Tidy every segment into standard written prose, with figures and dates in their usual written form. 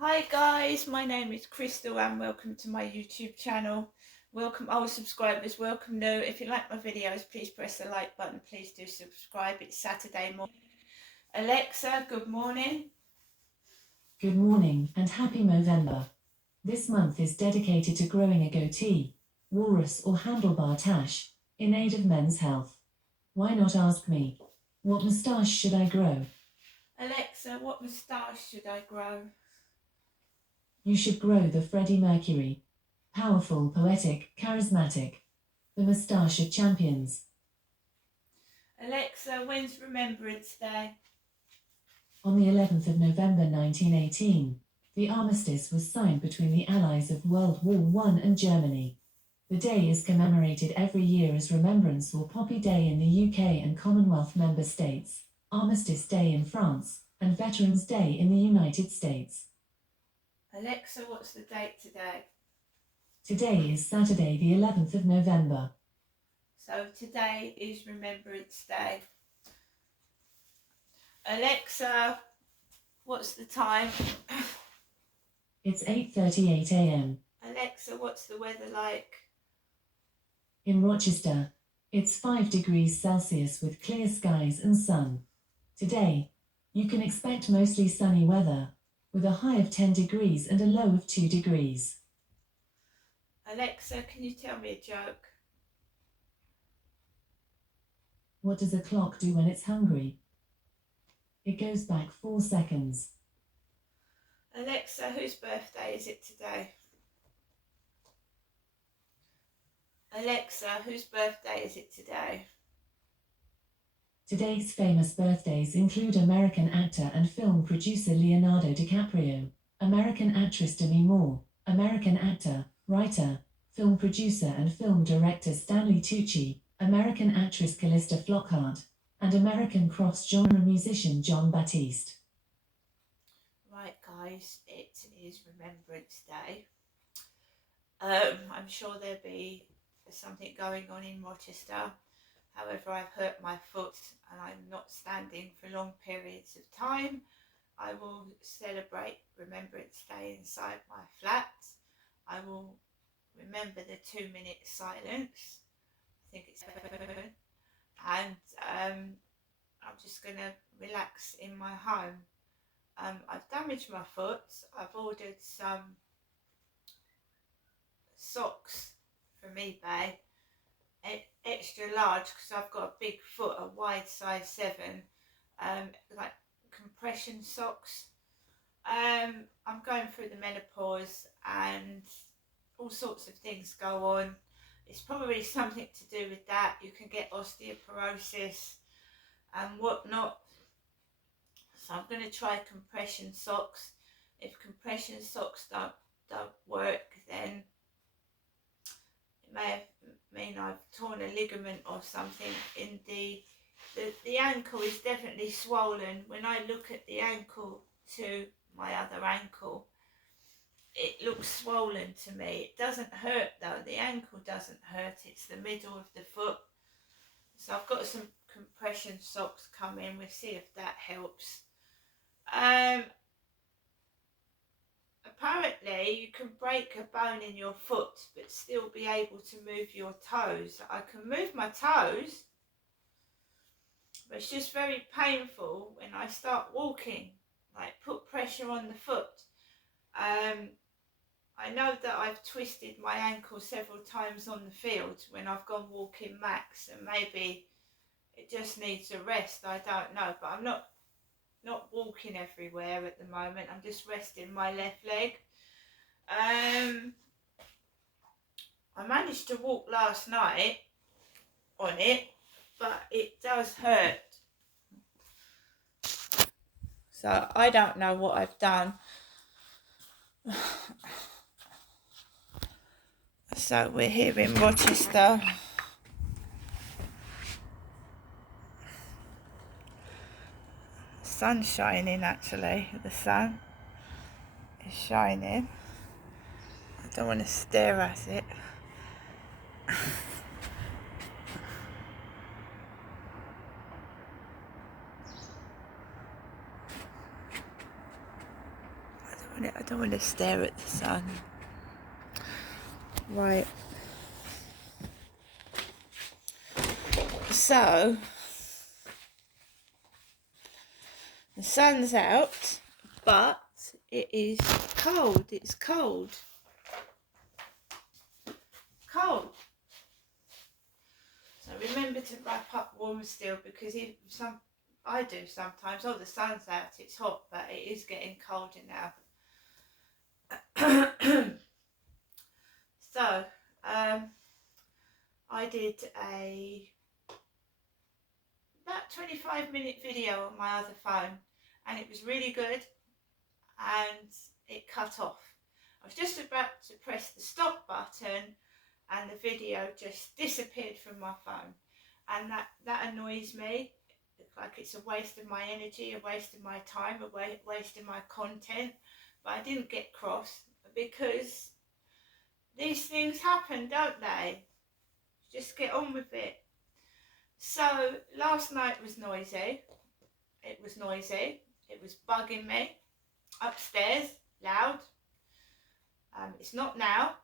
Hi guys, my name is Crystal and welcome to my YouTube channel. Welcome old subscribers, welcome new. If you like my videos, please press the like button. Please do subscribe. It's Saturday morning. Alexa, good morning. Good morning and happy Movember. This month is dedicated to growing a goatee, walrus or handlebar tash, in aid of men's health. Why not ask me? What moustache should I grow? Alexa, what moustache should I grow? You should grow the Freddie Mercury. Powerful, poetic, charismatic. The moustache of champions. Alexa, when's Remembrance Day? On the 11th of November 1918, the armistice was signed between the Allies of World War I and Germany. The day is commemorated every year as Remembrance or Poppy Day in the UK and Commonwealth member states, Armistice Day in France, and Veterans Day in the United States. Alexa, what's the date today? Today is Saturday, the 11th of November. So today is Remembrance Day. Alexa, what's the time? It's 8:38 a.m. Alexa, what's the weather like? In Rochester, it's 5 degrees Celsius with clear skies and sun. Today, you can expect mostly sunny weather, with a high of 10 degrees and a low of 2 degrees. Alexa, can you tell me a joke? What does a clock do when it's hungry? It goes back 4 seconds. Alexa, whose birthday is it today? Alexa, whose birthday is it today? Today's famous birthdays include American actor and film producer Leonardo DiCaprio, American actress Demi Moore, American actor, writer, film producer and film director Stanley Tucci, American actress Callista Flockhart, and American cross-genre musician Jon Batiste. Right guys, it is Remembrance Day. I'm sure there'll be something going on in Rochester. However, I've hurt my foot and I'm not standing for long periods of time. I will celebrate Remembrance Day inside my flat. I will remember the 2-minute silence. I think it's good. And I'm just going to relax in my home. I've damaged my foot. I've ordered some socks from eBay, extra large because I've got a big foot, a wide size 7, like compression socks. I'm going through the menopause and all sorts of things go on. It's probably something to do with that. You can get osteoporosis and whatnot. So I'm going to try compression socks. If compression socks don't work, then it may mean I've torn a ligament or something in the ankle is definitely swollen. When I look at the ankle to my other ankle, it looks swollen to me. It doesn't hurt though. The ankle doesn't hurt. It's the middle of the foot. So I've got some compression socks coming. We'll see if that helps. Apparently you can break a bone in your foot but still be able to move your toes. I can move my toes, but it's just very painful when I start walking, like put pressure on the foot. I know that I've twisted my ankle several times on the field when I've gone walking max, and maybe it just needs a rest, I don't know, but I'm not walking everywhere at the moment. I'm just resting my left leg. I managed to walk last night on it, but it does hurt. So I don't know what I've done. So we're here in Rochester. Sun's shining actually. The sun is shining. I don't want to stare at it. I don't I don't want to stare at the sun. Right. So the sun's out, but it is cold. It's cold. Cold. So remember to wrap up warm still, because I do sometimes. Oh, the sun's out, it's hot, but it is getting colder now. So I did about 25-minute video on my other phone, and it was really good, and it cut off. I was just about to press the stop button and the video just disappeared from my phone, and that annoys me. Like, it's a waste of my energy, a waste of my time, a waste of my content. But I didn't get cross, because these things happen, don't they? Just get on with it. So last night was noisy. It was noisy. It was bugging me. Upstairs, loud. It's not now.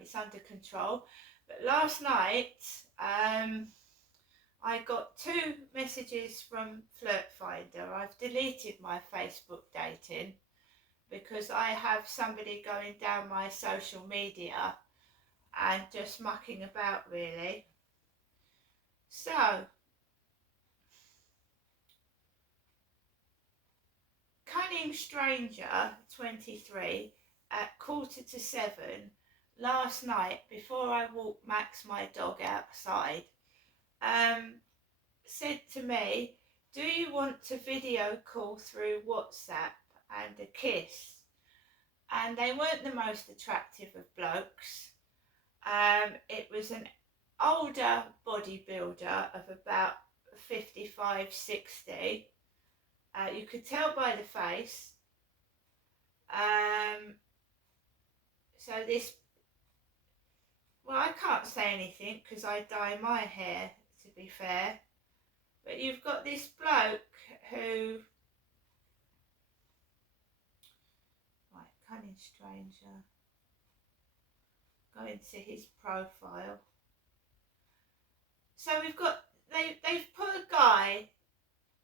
It's under control. But last night, I got 2 messages from Flirt Finder. I've deleted my Facebook dating because I have somebody going down my social media and just mucking about, really. So Cunning Stranger 23 at 6:45 last night, before I walked Max, my dog, outside, said to me, "Do you want to video call through WhatsApp and a kiss?" And they weren't the most attractive of blokes. It was an older bodybuilder of about 55, 60. You could tell by the face. So this, well, I can't say anything because I dye my hair, to be fair. But you've got this bloke who, right, Cunning Stranger, go into his profile. So we've got, they've put a guy,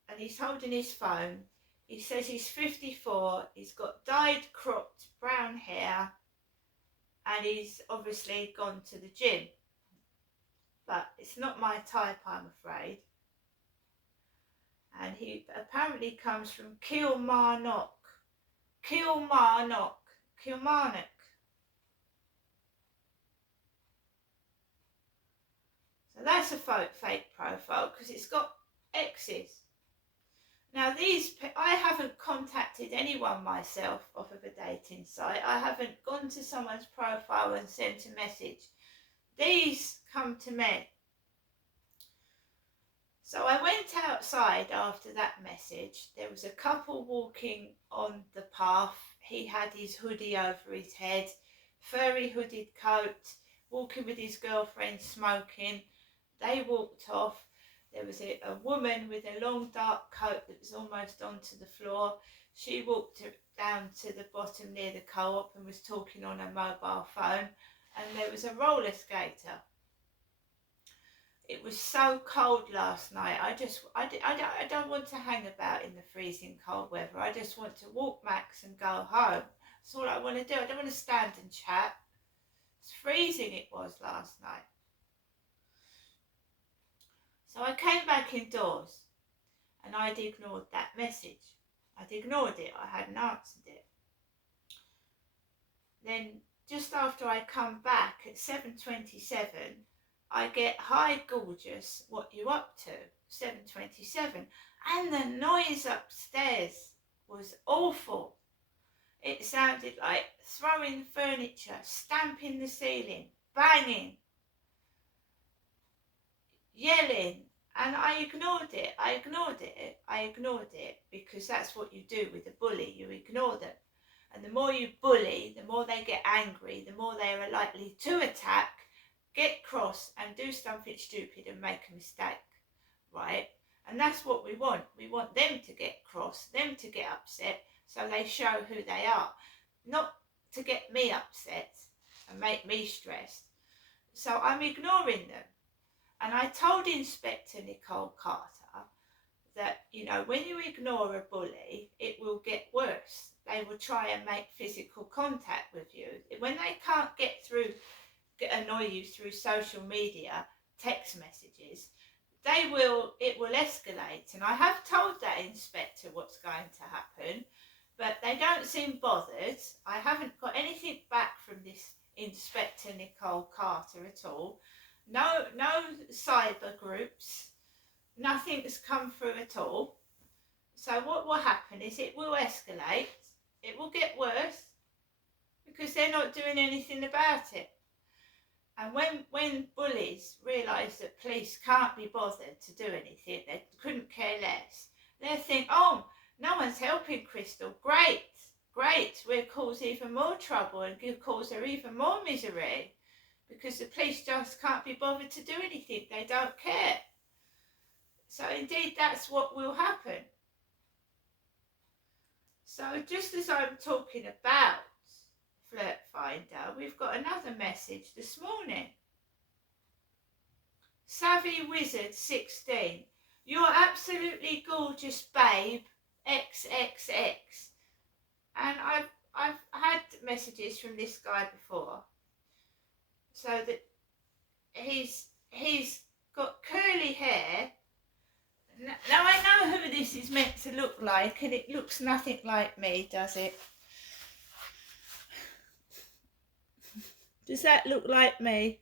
and he's holding his phone. He says he's 54, he's got dyed, cropped brown hair, and he's obviously gone to the gym. But it's not my type, I'm afraid. And he apparently comes from Kilmarnock. Kilmarnock. So that's a fake profile, because it's got X's. Now I haven't contacted anyone myself off of a dating site. I haven't gone to someone's profile and sent a message. These come to me. So I went outside after that message. There was a couple walking on the path. He had his hoodie over his head, furry hooded coat, walking with his girlfriend, smoking. They walked off. There was a woman with a long dark coat that was almost onto the floor. She walked down to the bottom near the co-op and was talking on her mobile phone. And there was a roller skater. It was so cold last night. I don't want to hang about in the freezing cold weather. I just want to walk Max and go home. That's all I want to do. I don't want to stand and chat. It's freezing, it was last night. So I came back indoors and I'd ignored that message. I'd ignored it. I hadn't answered it. Then just after I come back at 7:27, I get, "Hi gorgeous, what you up to?" 7:27. And the noise upstairs was awful. It sounded like throwing furniture, stamping the ceiling, banging, yelling. And I ignored it. I ignored it because that's what you do with a bully. You ignore them. And the more you bully, the more they get angry, the more they are likely to attack, get cross and do something stupid and make a mistake, right? And that's what we want. We want them to get cross, them to get upset, so they show who they are, not to get me upset and make me stressed. So I'm ignoring them. And I told Inspector Nicole Carter that, you know, when you ignore a bully, it will get worse. They will try and make physical contact with you. When they can't annoy you through social media, text messages, it will escalate. And I have told that inspector what's going to happen, but they don't seem bothered. I haven't got anything back from this Inspector Nicole Carter at all. No cyber groups. Nothing's come through at all. So what will happen is it will escalate. It will get worse because they're not doing anything about it. And when bullies realise that police can't be bothered to do anything, they couldn't care less, they think, oh, no one's helping Crystal. Great. We'll cause even more trouble and cause her even more misery because the police just can't be bothered to do anything. They don't care. So indeed, that's what will happen. So just as I'm talking about Flirt Finder, we've got another message this morning. Savvy Wizard 16. You're absolutely gorgeous, babe. XXX. And I've had messages from this guy before. So that he's got curly hair. Now I know who this is meant to look like, and it looks nothing like me, does it? Does that look like me?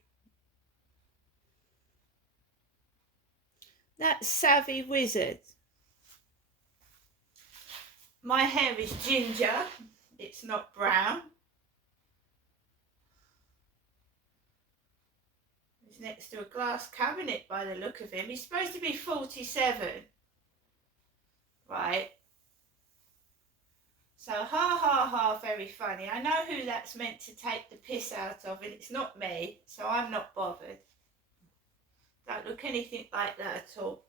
That's Savvy Wizard. My hair is ginger. It's not brown. He's next to a glass cabinet by the look of him. He's supposed to be 47. Right. So ha, very funny. I know who that's meant to take the piss out of, and it's not me, so I'm not bothered. Don't look anything like that at all.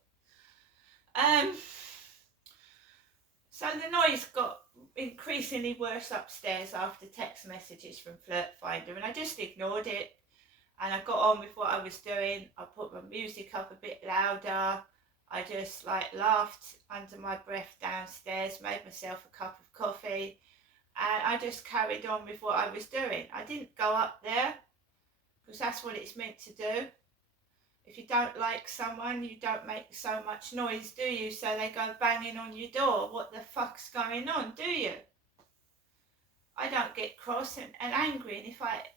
So the noise got increasingly worse upstairs after text messages from Flirt Finder, and I just ignored it, and I got on with what I was doing. I put my music up a bit louder. I just laughed under my breath downstairs, made myself a cup of coffee, and I just carried on with what I was doing. I didn't go up there because that's what it's meant to do. If you don't like someone, you don't make so much noise, do you? So they go banging on your door. What the fuck's going on, do you? I don't get cross and angry, and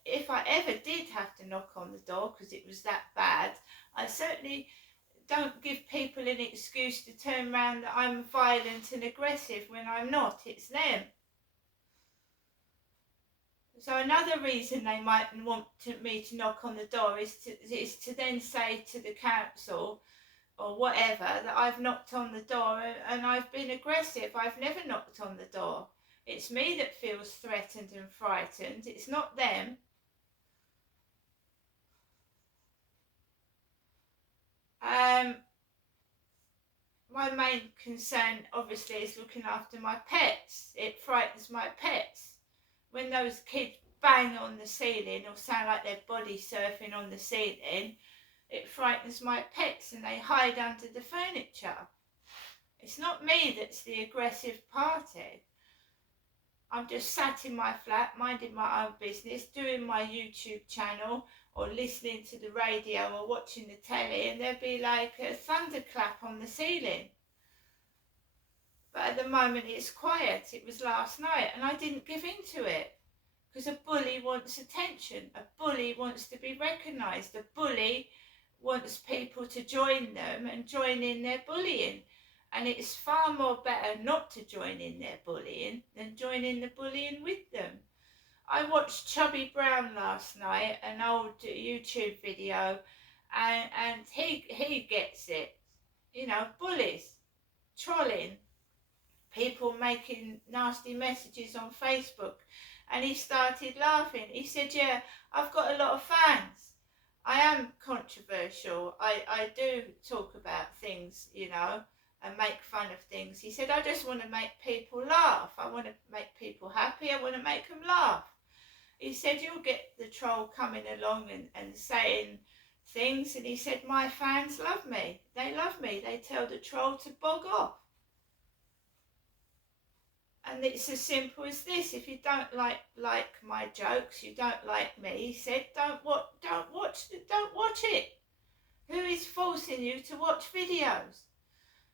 if I ever did have to knock on the door because it was that bad, I certainly don't give people an excuse to turn around that I'm violent and aggressive when I'm not. It's them. So another reason they might want me to knock on the door is to then say to the council or whatever that I've knocked on the door and I've been aggressive. I've never knocked on the door. It's me that feels threatened and frightened. It's not them. My main concern obviously is looking after my pets. It frightens my pets. When those kids bang on the ceiling or sound like they're body surfing on the ceiling, it frightens my pets and they hide under the furniture. It's not me that's the aggressive party. I'm just sat in my flat, minding my own business, doing my YouTube channel or listening to the radio or watching the telly, and there'd be like a thunderclap on the ceiling. But at the moment it's quiet. It was last night and I didn't give in to it because a bully wants attention. A bully wants to be recognised. A bully wants people to join them and join in their bullying. And it's far more better not to join in their bullying than join in the bullying with them. I watched Chubby Brown last night, an old YouTube video, and he gets it. You know, bullies, trolling, people making nasty messages on Facebook, and he started laughing. He said, yeah, I've got a lot of fans. I am controversial. I do talk about things, you know, and make fun of things. He said, I just want to make people laugh. I want to make people happy. I want to make them laugh. He said, you'll get the troll coming along and saying things. And he said, my fans love me. They love me. They tell the troll to bog off. And it's as simple as this. If you don't like my jokes, you don't like me, he said, don't watch it. Who is forcing you to watch videos?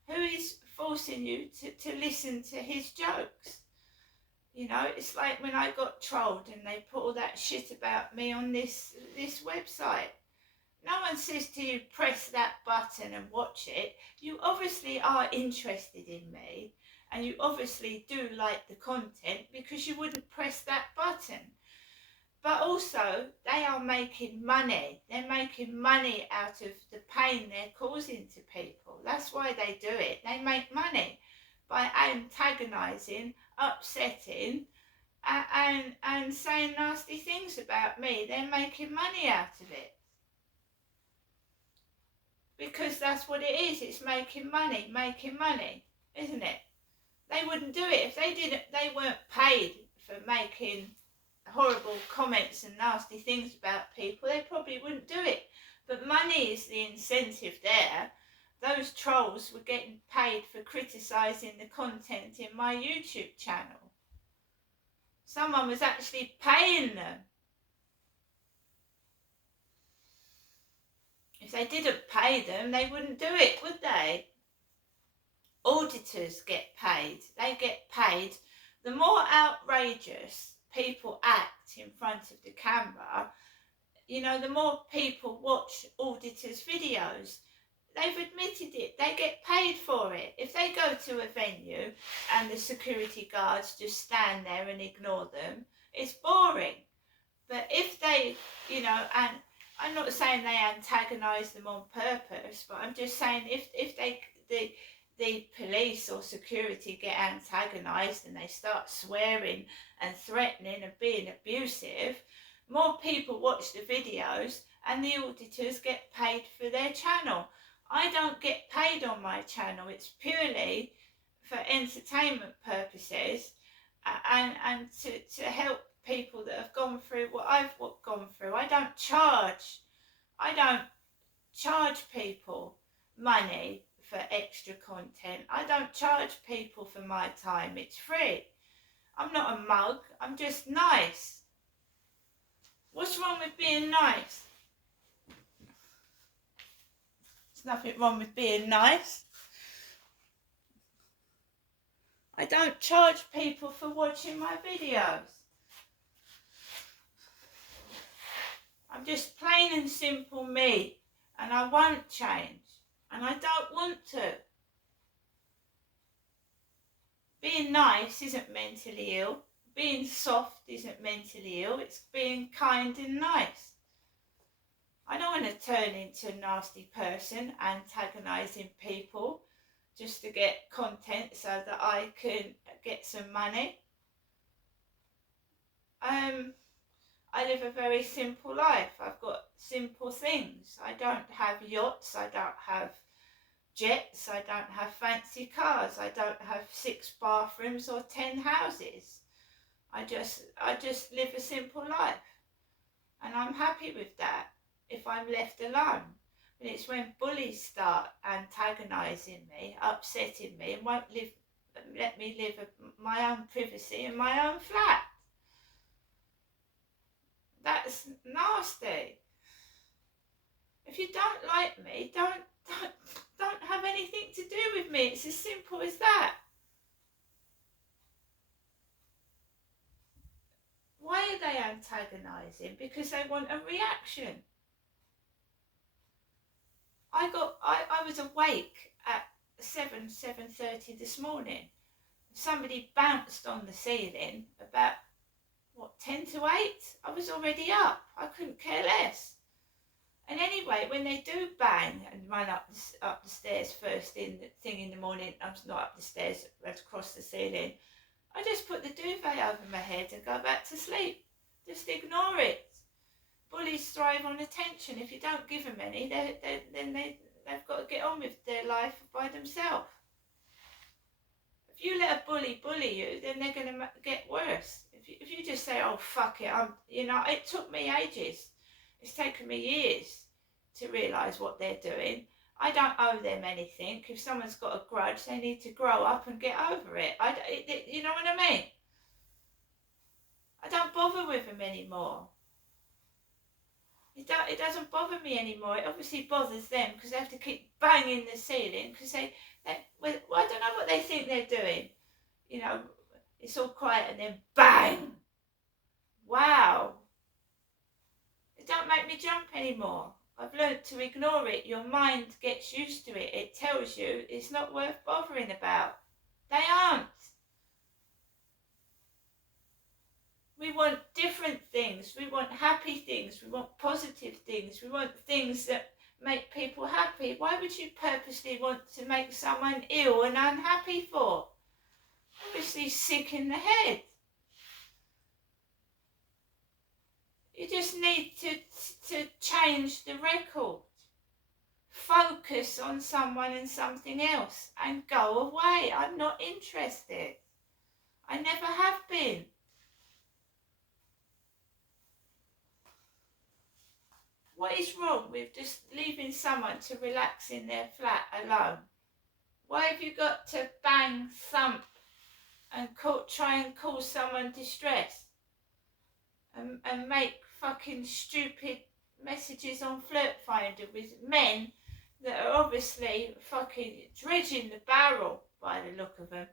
Who is forcing you to listen to his jokes? You know, it's like when I got trolled and they put all that shit about me on this website. No one says to you, press that button and watch it. You obviously are interested in me and you obviously do like the content because you wouldn't press that button. But also, they are making money. They're making money out of the pain they're causing to people. That's why they do it. They make money by antagonising, upsetting, and saying nasty things about me. They're making money out of it. Because that's what it is. It's making money, isn't it? They wouldn't do it if they weren't paid for making horrible comments and nasty things about people. They probably wouldn't do it. But money is the incentive there. Those trolls were getting paid for criticising the content in my YouTube channel. Someone was actually paying them. If they didn't pay them, they wouldn't do it, would they? Auditors get paid. They get paid. The more outrageous people act in front of the camera, you know, the more people watch auditors' videos. They've admitted it. They get paid for it. If they go to a venue and the security guards just stand there and ignore them, it's boring. But if they, you know, and I'm not saying they antagonise them on purpose, but I'm just saying if the police or security get antagonised and they start swearing and threatening and being abusive, more people watch the videos and the auditors get paid for their channel. I don't get paid on my channel. It's purely for entertainment purposes and to help people that have gone through what I've gone through. I don't charge people money for extra content. I don't charge people for my time. It's free. I'm not a mug. I'm just nice. What's wrong with being nice? There's nothing wrong with being nice. I don't charge people for watching my videos. I'm just plain and simple me, and I won't change, and I don't want to. Being nice isn't mentally ill. Being soft isn't mentally ill. It's being kind and nice. I don't want to turn into a nasty person, antagonising people just to get content so that I can get some money. I live a very simple life. I've got simple things. I don't have yachts. I don't have jets. I don't have fancy cars. I don't have 6 bathrooms or 10 houses. I just live a simple life. And I'm happy with that if I'm left alone. But it's when bullies start antagonising me, upsetting me, and won't let me live my own privacy in my own flat. That's nasty. If you don't like me, don't have anything to do with me. It's as simple as that. Why are they antagonising? Because they want a reaction. I was awake at 7:30 this morning. Somebody bounced on the ceiling about 10 to 8. I was already up. I couldn't care less. And anyway, when they do bang and run up the stairs first thing in the morning, I'm not up the stairs, I have to cross the ceiling. I just put the duvet over my head and go back to sleep. Just ignore it. Bullies thrive on attention. If you don't give them any, then they've got to get on with their life by themselves. If you let a bully you, then they're going to get worse. If you just say, oh, fuck it, it took me ages. It's taken me years to realise what they're doing. I don't owe them anything. If someone's got a grudge, they need to grow up and get over it. You know what I mean? I don't bother with them anymore. It doesn't bother me anymore. It obviously bothers them because they have to keep banging the ceiling because well, I don't know what they think they're doing. You know, it's all quiet and then bang! Wow! It don't make me jump anymore. I've learnt to ignore it. Your mind gets used to it. It tells you it's not worth bothering about. They aren't. We want different things. We want happy things. We want positive things. We want things that make people happy. Why would you purposely want to make someone ill and unhappy for? Obviously sick in the head. You just need to change the record. Focus on someone and something else and go away. I'm not interested. I never have been. What is wrong with just leaving someone to relax in their flat alone? Why have you got to bang, thump and try and cause someone distress? And make fucking stupid messages on Flirt Finder with men that are obviously fucking dredging the barrel by the look of them.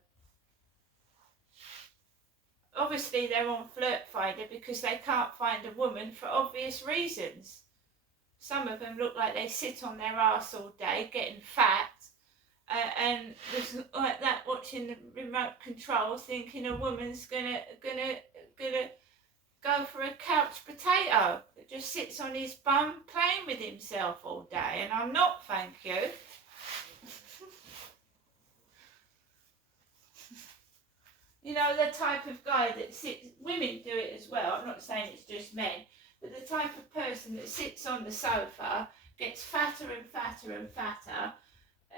Obviously they're on Flirt Finder because they can't find a woman for obvious reasons. Some of them look like they sit on their arse all day getting fat and just like that watching the remote control thinking a woman's gonna go for a couch potato that just sits on his bum playing with himself all day, and I'm not, thank you. You know, the type of guy that sits, women do it as well, I'm not saying it's just men, but the type of person that sits on the sofa, gets fatter and fatter and fatter,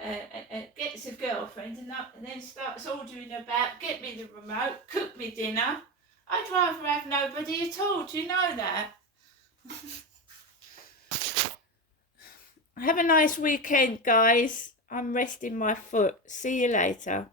and gets a girlfriend and then starts ordering about, get me the remote, cook me dinner. I'd rather have nobody at all, do you know that? Have a nice weekend, guys. I'm resting my foot. See you later.